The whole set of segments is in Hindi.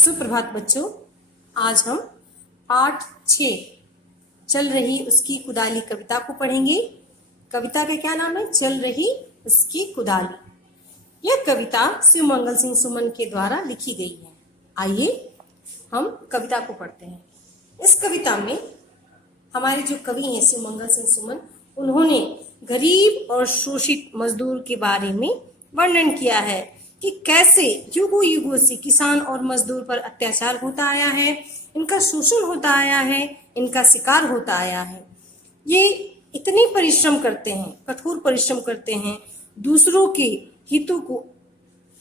सुप्रभात बच्चों। आज हम पाठ 6 चल रही उसकी कुदाली कविता को पढ़ेंगे। कविता का क्या नाम है? चल रही उसकी कुदाली। यह कविता शिवमंगल सिंह सुमन के द्वारा लिखी गई है। आइए हम कविता को पढ़ते हैं। इस कविता में हमारे जो कवि हैं शिवमंगल सिंह सुमन, उन्होंने गरीब और शोषित मजदूर के बारे में वर्णन किया है कि कैसे युगों युगों से किसान और मजदूर पर अत्याचार होता आया है, इनका शोषण होता आया है, इनका शिकार होता आया है। ये इतनी परिश्रम करते हैं, कठोर परिश्रम करते हैं, दूसरों के हितों को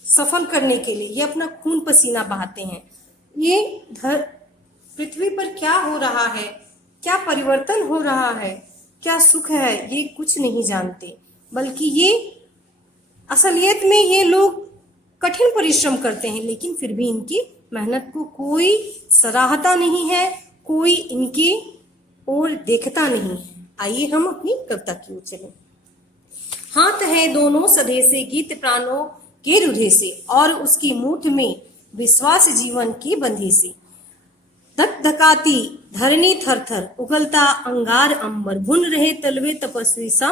सफल करने के लिए ये अपना खून पसीना बहाते हैं। ये पृथ्वी पर क्या हो रहा है, क्या परिवर्तन हो रहा है, क्या सुख है, ये कुछ नहीं जानते, बल्कि ये असलियत में ये लोग कठिन परिश्रम करते हैं, लेकिन फिर भी इनकी मेहनत को कोई सराहता नहीं है, कोई इनकी ओर देखता नहीं है। आइए हम अपनी कविता की ओर चलें। हाथ है दोनों सधे से, गीत प्राणों के रुधे से, और उसकी मूठ में विश्वास जीवन की बंधे से। धक धकाती धरनी थर थर, उगलता अंगार अंबर, भुन रहे तलवे तपस्वी सा,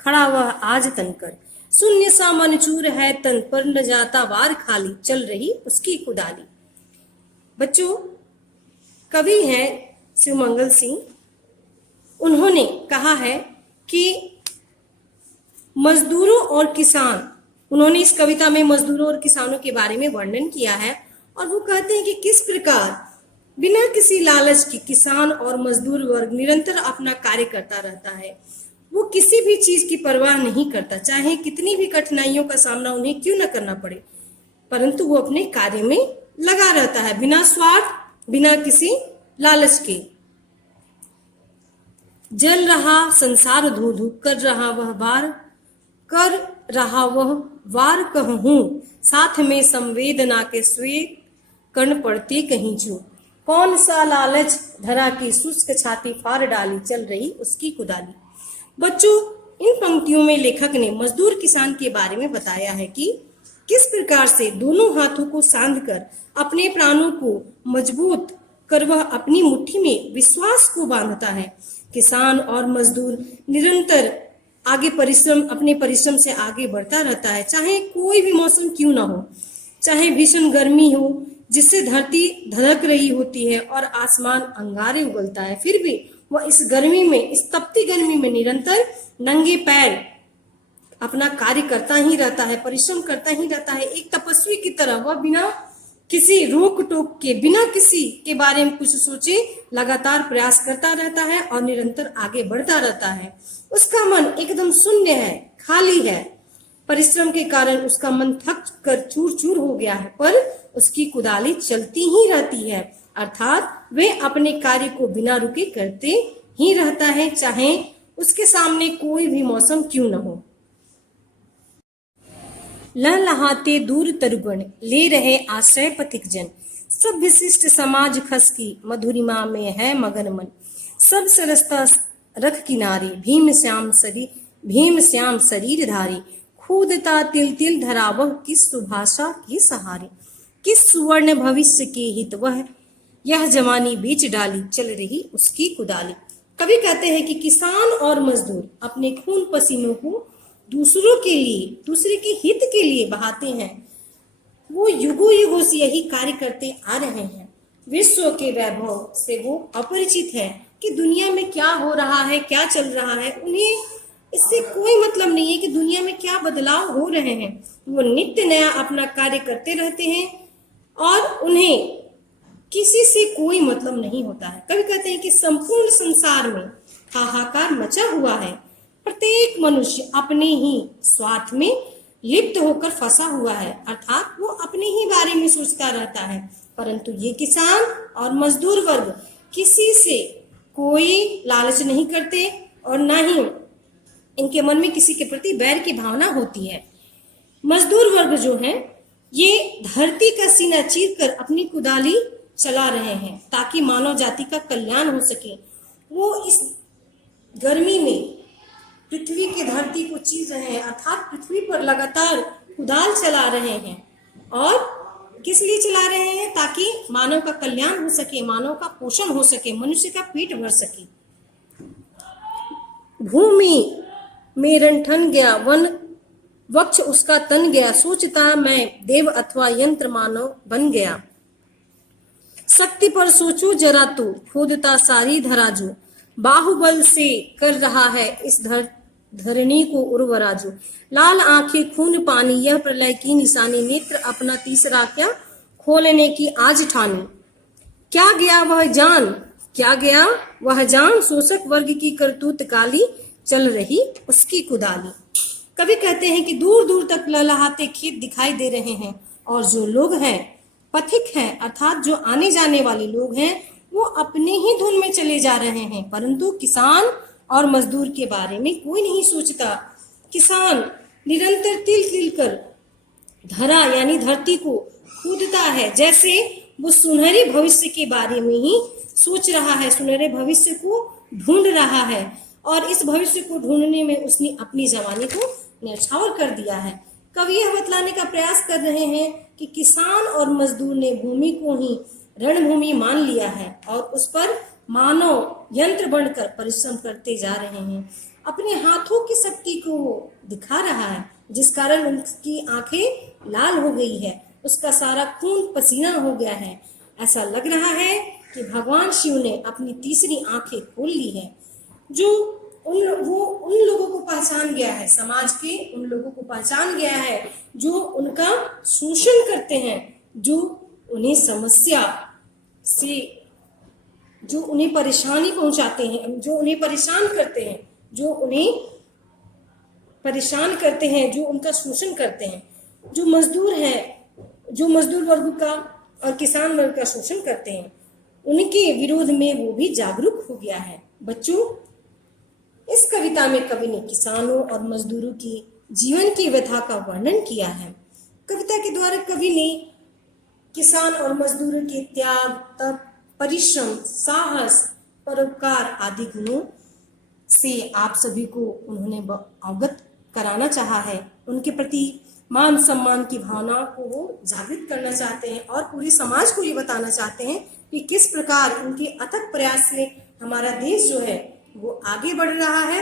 खड़ा वह आज तनकर। शून्य सा मनचूर है तन पर, न जाता वार खाली, चल रही उसकी कुदाली। बच्चों, कवि हैं शिवमंगल सिंह। उन्होंने कहा है कि मजदूरों और किसान, उन्होंने इस कविता में मजदूरों और किसानों के बारे में वर्णन किया है, और वो कहते हैं कि किस प्रकार बिना किसी लालच के किसान और मजदूर वर्ग निरंतर अपना कार्य करता रहता है। वो किसी भी चीज की परवाह नहीं करता, चाहे कितनी भी कठिनाइयों का सामना उन्हें क्यों न करना पड़े, परंतु वो अपने कार्य में लगा रहता है, बिना स्वार्थ, बिना किसी लालच के। जल रहा संसार धू धू, कर रहा वह वार कहूं, साथ में संवेदना के स्वेद कर्ण पड़ते कहीं जो। कौन सा लालच धरा की शुष्क छाती फाड़ डाली, चल रही उसकी कुदाली। बच्चों, इन पंक्तियों में लेखक ने मजदूर किसान के बारे में बताया है कि किस प्रकार से दोनों हाथों को सांध कर अपने प्राणों को मजबूत कर वह अपनी मुट्ठी में विश्वास को बांधता है। किसान और मजदूर निरंतर अपने परिश्रम से आगे बढ़ता रहता है, चाहे कोई भी मौसम क्यों ना हो, चाहे भीषण गर्मी हो जिससे धरती धड़क रही होती है और आसमान अंगारे उगलता है, फिर भी वह इस तपती गर्मी में निरंतर नंगे पैर अपना कार्य करता ही रहता है, परिश्रम करता ही रहता है। एक तपस्वी की तरह वह बिना किसी रोक टोक के, बिना किसी के बारे में कुछ सोचे लगातार प्रयास करता रहता है और निरंतर आगे बढ़ता रहता है। उसका मन एकदम शून्य है, खाली है। परिश्रम के कारण उसका मन थक कर चूर चूर हो गया है, पर उसकी कुदाली चलती ही रहती है, अर्थात वे अपने कार्य को बिना रुके करते ही रहता है, चाहे उसके सामने कोई भी मौसम क्यों न हो। लहलहाते दूर तरुगण, ले रहे आश्रय पथिक जन, सब विशिष्ट समाज खस की मधुरिमा में है मगन मन। सब सरसता रख किनारे, भीम श्याम शरीर धारी, खूदता तिल तिल धरावह, किस सुभाषा की सहारे। किस सुवर्ण भविष्य के हित वह, यह जवानी बीच डाली, चल रही उसकी कुदाली। कवि कहते हैं कि किसान और मजदूर अपने खून पसीनों को दूसरों के लिए, दूसरे के हित के लिए बहाते हैं। वो युगों युगों से यही कार्य करते आ रहे हैं। विश्व के वैभव से वो अपरिचित है कि दुनिया में क्या हो रहा है, क्या चल रहा है। उन्हें इससे कोई मतलब नहीं है कि दुनिया में क्या बदलाव हो रहे हैं। वो नित्य नया अपना कार्य करते रहते हैं और उन्हें किसी से कोई मतलब नहीं होता है। कवि कहते हैं कि संपूर्ण संसार में हाहाकार मचा हुआ है, प्रत्येक मनुष्य अपने ही स्वार्थ में लिप्त होकर फंसा हुआ है, अर्थात वो अपने ही बारे में सोचता रहता है, परंतु ये किसान और मजदूर वर्ग किसी से कोई लालच नहीं करते और ना ही इनके मन में किसी के प्रति बैर की भावना होती है। मजदूर वर्ग जो है ये धरती का सीना चीरकर अपनी कुदाली चला रहे हैं ताकि मानव जाति का कल्याण हो सके। वो इस गर्मी में पृथ्वी की धरती को चीर रहे हैं, अर्थात पृथ्वी पर लगातार कुदाल चला रहे हैं और किस लिए चला रहे हैं? ताकि मानव का कल्याण हो सके, मानव का पोषण हो सके, मनुष्य का पेट भर सके। भूमि में रण गया, वन वृक्ष उसका तन गया, सोचता मैं देव अथवा यंत्र मानव बन गया। शक्ति पर सोचो जरा तू, खोदता सारी धराजू, बाहुबल से कर रहा है इस धरणी को उर्वराजू। लाल आंखें खून पानी, यह प्रलय की निशानी, नेत्र अपना तीसरा क्या खोलने की आज ठानी। क्या गया वह जान, क्या गया वह जान, शोषक वर्ग की करतूत काली, चल रही उसकी कुदाली। कवि कहते हैं कि दूर दूर तक लहलहाते खेत दिखाई दे रहे हैं, और जो लोग हैं पथिक हैं, अर्थात जो आने जाने वाले लोग हैं, वो अपने ही धुन में चले जा रहे हैं, परंतु किसान और मजदूर के बारे में कोई नहीं सोचता। किसान निरंतर तिल तिल कर धरा यानी धरती को खोदता है, जैसे वो सुनहरे भविष्य के बारे में ही सोच रहा है, सुनहरे भविष्य को ढूंढ रहा है, और इस भविष्य को ढूंढने में उसने अपनी जवानी को न्यौछावर कर दिया है। कवि यह बतलाने का प्रयास कर रहे हैं कि किसान और मजदूर ने भूमि को ही रणभूमि मान लिया है, और उस पर मानव यंत्र बनकर परिश्रम करते जा रहे हैं। अपने हाथों की शक्ति को दिखा रहा है, जिस कारण उसकी आंखें लाल हो गई है, उसका सारा खून पसीना हो गया है। ऐसा लग रहा है कि भगवान शिव ने अपनी तीसरी आंखें खोल ली है। जो उन लोगों को पहचान गया है, समाज के उन लोगों को पहचान गया है जो उनका शोषण करते हैं, जो उन्हें समस्या से, जो उन्हें परेशानी पहुंचाते हैं, जो उन्हें परेशान करते हैं, जो उन्हें परेशान करते हैं, जो उनका शोषण करते हैं। जो मजदूर हैं, जो मजदूर वर्ग का और किसान वर्ग का शोषण करते हैं, उनके विरोध में वो भी जागरूक हो गया है। बच्चों, इस कविता में कवि ने किसानों और मजदूरों की जीवन की व्यथा का वर्णन किया है। कविता के द्वारा कवि ने किसान और मजदूरों के त्याग, तप, परिश्रम, साहस, परोपकार आदि गुणों से आप सभी को उन्होंने अवगत कराना चाहा है। उनके प्रति मान सम्मान की भावना को वो जागृत करना चाहते हैं, और पूरे समाज को ये बताना चाहते हैं कि किस प्रकार उनके अथक प्रयास से हमारा देश जो है वो आगे बढ़ रहा है,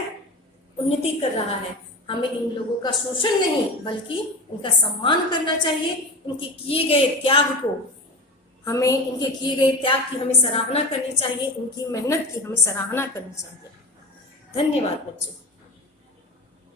उन्नति कर रहा है। हमें इन लोगों का शोषण नहीं बल्कि उनका सम्मान करना चाहिए। इनके किए गए त्याग को हमें, इनके किए गए त्याग की हमें सराहना करनी चाहिए, इनकी मेहनत की हमें सराहना करनी चाहिए। धन्यवाद बच्चों।